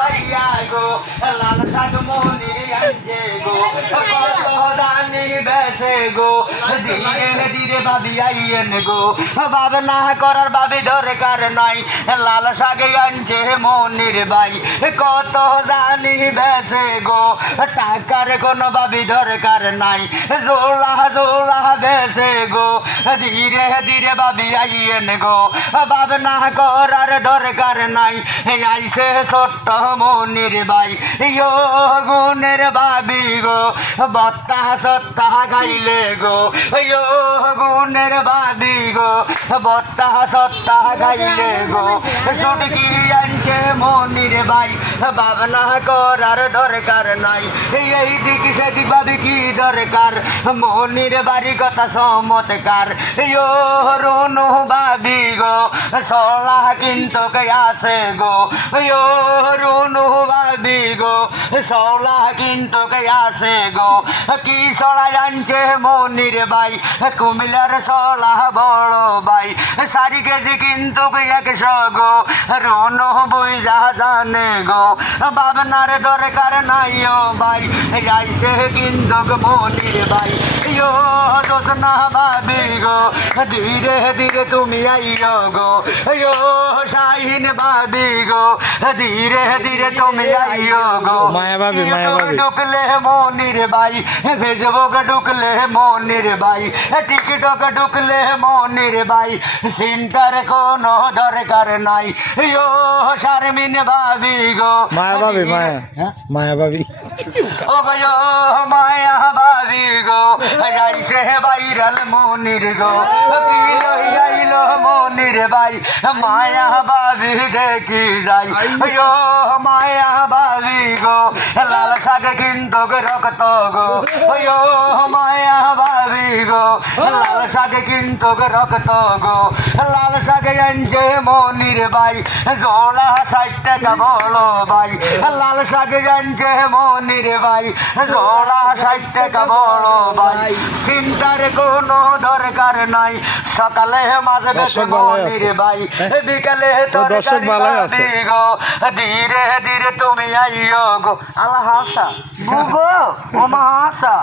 পাইয়া গো লাল শাক মনির আনছে গো কত দানি বেসে গো ধীরে ধীরে ভাবি আইয়েন গো ভাবনা করার ভাবি দরকার নাই লাল শাক আনছে মনির ভাই কত দানি বেসে গো টাকার কোনো ভাবি দরকার নাই জোলা জোলা বেসে গো ধীরে ধীরে ভাবি আইয়েন গো ভাবনা করার দরকার নাই আইসে ছোট্ট মনির ভাই ইয়ো গুণের ভাবি গো বত্তা সত্তা গাইলে গো ইয়ো গুণের ভাবি গো বত্তা সত্তা গাইলে গো সুটকি আনছে মনির ভাই ভাবনা করার দরকার নাই এই দিক সেদিক ভাবি কি দরকার মনির বাড়ি কথা চমৎকার ইয়ো রুনু ভাবি গো সলা কিন্তু আছে গো ইয়ো রুনু ভাবি গো সলা কিন্তু আছে গো কি সলা জানছে মনির ভাই কুমিলার সলা বড় ভাই 4 কেজি কিন্তু 100 গো রুনু বুঝা জানে গো ভাবনার দরকার নাই ও ভাই আইসে কিন্তু মনির ভাই ইয়ো দোসনা ভাবি গো ধীরে ধীরে তুমি আইও গো ইয়ো শাহিন ভাবি গো ধীরে ধীরে তুমি আইও গো মায়া ভাবি ঢুকলে মনির ভাই ফেসবুক ঢুকলে মনির ভাই টিকটক ঢুকলে মনির ভাই চিন্তার কোনো দরকার নাই ইয়ো শারমিন ভাবি গো মায়া ভাবি ও গো মায়া ভাবি গো যাইছে ভাইরাল মনির গো কি লইয়াইলো মনির ভাই মায়া ভাবি দেখি যাই ও মায়া ভাবি গো লাল শাক কিন্তু রক্ত গো ও মায়া ভাবি গো লাল শাক কিন্তু রক্ত গো লাল শাক আনছে মনির ভাই জোড়া 60 টাকা বলো ভাই লাল শাক আনছে মনির ভাই জোড়া 60 টাকা বলো ভাই চিন্তার কোনো দরকার নাই সকালে মাঝে মনির ভাই বিকালে দর্শক ভালো আছে গো ধীরে ধীরে তুমি আইও গো আল্লাহ হাসা বুবো ও মা হাসা